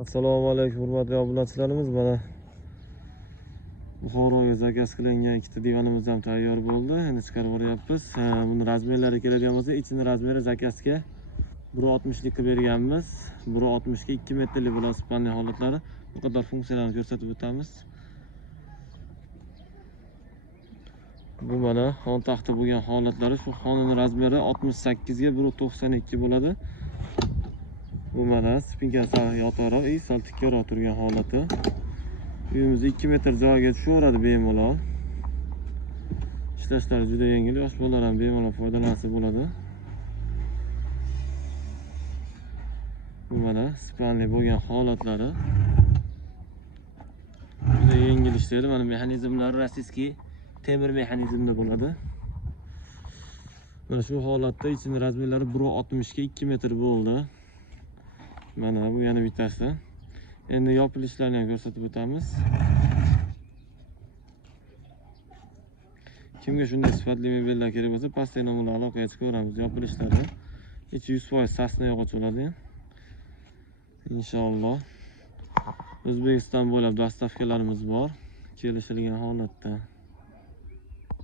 Assalomu alaykum hurmatli obunachilarimiz. Mana Buxoroga zakaz qilingan ikkita divanimiz ham tayyor bo'ldi. Endi chiqarib yuboryapmiz. Buni razmerlari keladigan bo'lsa, ichini razmeri zakazga 1.60 lik qilib berganmiz. 1.60 ga 2 metrlik bo'ladi spanli holatlari. Bu qadar funksiyalarni ko'rsatib o'tamiz. Bu mana xon taxti bo'lgan holatlari. Shu xonning razmeri 68 ga 1.92 bo'ladi. Bu mana spinkasi yotaroq, sal tikkaroq turgan holati. Uyimiz 2 metr joyga tushaveradi bemalol. Ishlashlari juda yengil, yosh bolalar ham bemalol foydalansa bo'ladi. Bu mana spanli bo'lgan holatlari. Juda yengil ishlaydi. Mana mexanizmlari rossiyskiy temir mexanizmda bo'ladi. Mana shu holatda ichining razmerlari 1.60 ga 2 metr bo'ldi. Mana bu yana bittasi. Endi yopilishlarini ham ko'rsatib o'tamiz. Kimga shunday sifatli mebellar kerak bo'lsa, pastdagi nomerlarga aloqaga chiqaveramiz. Yopilishlari ichi 100% sasna yog'och bo'ladi. Inshaalloh. O'zbekiston bo'ylab dastavkalarimiz bor. Kelishilgan holatda.